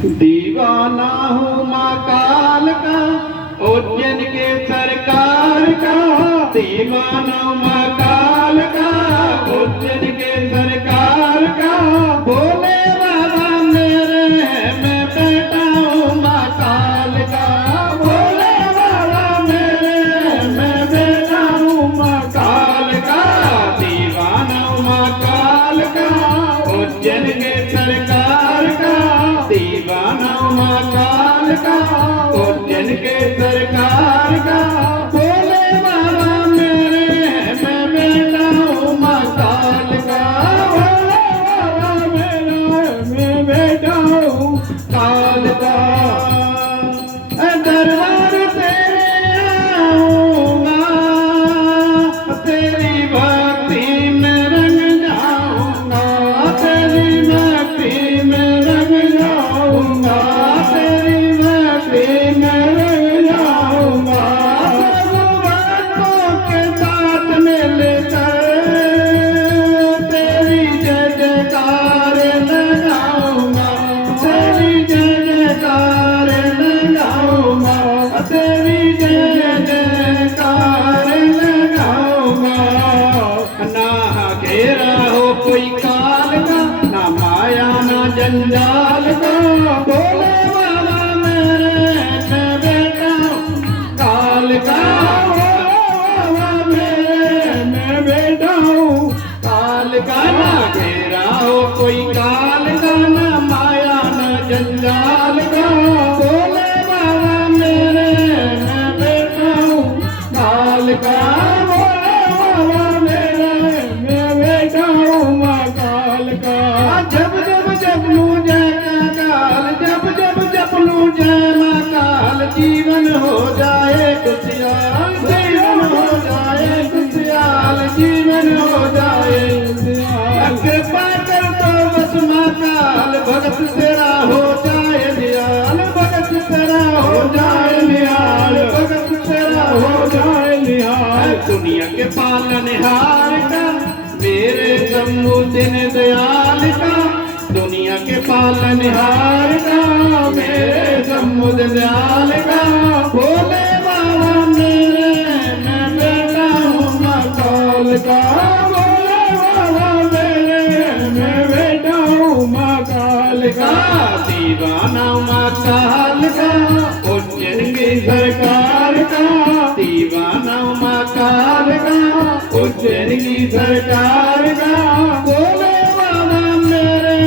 दीवाना हूँ माँ काल का, उज्जैन के सरकार का। दीवाना हूँ माँ काल का, उज्जैन के सरकार का। बोले बाबा मेरे मैं बेटा हूँ माँ काल का। बोले बाबा मेरे मैं बेटा हूँ माँ काल का। दीवाना हूँ माँ काल का, उज्जैन के सरकार का। दीवाना हूँ माँ काल का, उज्जैन के सरकार का। बोले बाबा मेरे मैं बेटा हूँ माँ काल का। बोले बाबा मेरा मैं बेटा हूँ काल का। दरबार तेरे आऊंगा, तेरी भक्ति में रंग जाऊंगा। तेरी भक्ति में रंग जाऊंगा। तेरी भक्ति में रंग जाऊंगा। सब भक्तों के साथ मिलकर तेरी जय जयकार लगाऊंगा। तेरी जय जयकार लगाऊंगा। तेरी जय जयकार लगाऊंगा। ना घेरा हो कोई काल का, ना माया ना जंजाल का। बोले बाबा मेरे मैं बेटा काल का। बोले बाबा मेरे मैं बेटा हूँ काल का। ना घेरा हो कोई काल का, ना माया ना जंजाल का। बोले बाबा मेरे मैं बेटा हूँ काल का। बोले बाबा मेरे मैं बेटा हूँ माँ काल का। जब जब जब लू जय का काल, जब जब जब लू जय माँ काल। जीवन हो जाए खुशहाल, जीवन हो जाए खुशहाल। जीवन हो जाए खुशहाल। कृपा कर तो बस माँ काल, भगत तेरा हो जाए निहाल। भगत तेरा हो जाए निहाल। भगत तेरा हो जाए निहाल। दुनिया के पालनहार का, मेरे शंभु दिन दयाल का। दुनिया के पालनहार का, मेरे शंभु दिन दयाल का। बोले बाबा मेरे मैं बेटा हूँ माँ काल का। बोले बाबा मेरे मैं बेटा हूँ माँ काल का। दीवाना माँ काल का, उज्जैन की सरकार का। दीवाना माँ काल का, उज्जैन की सरकार का। बोले बाबा मेरे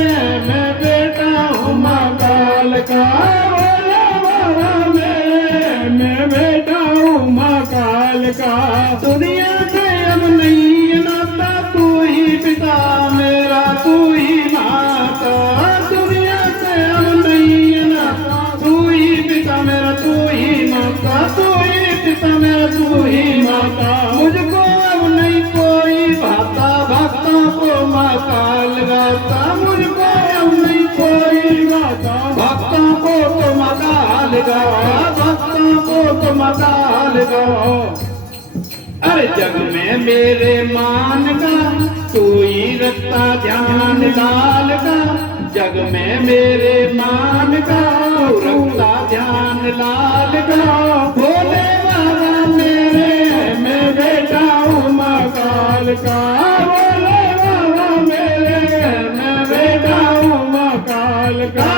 मैं बेटा हूँ माँ काल का। बोले बाबा मेरे मैं बेटा हूँ माँ काल का। दुनिया से अब नहीं है नाता, तू ही पिता मेरा तू ही माता। दुनिया से अब नहीं है नाता, तू ही पिता मेरा तू ही माता। तू ही पिता मेरा तू ही माता। मुझको अब नहीं कोई भाता, भक्तों को माँ काल गाता। मुझको अब नहीं कोई भाता, भक्तों को तो माँ काल गाता। भक्तों को तो माँ काल गाता। अरे जग में मेरे मान का, तू ही रखता ध्यान लाल का। जग में मेरे मान का, तू रखता ध्यान लाल का। बोले बाबा मेरे मैं बेटा हूँ माँ काल का। बोले बाबा मेरे मैं बेटा हूँ माँ काल का।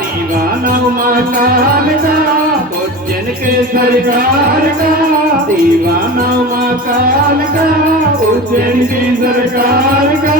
दीवाना हूँ माँ काल का, उज्जैन के सरकार का। दीवाना माँ काल का, उज्जैन की सरकार का।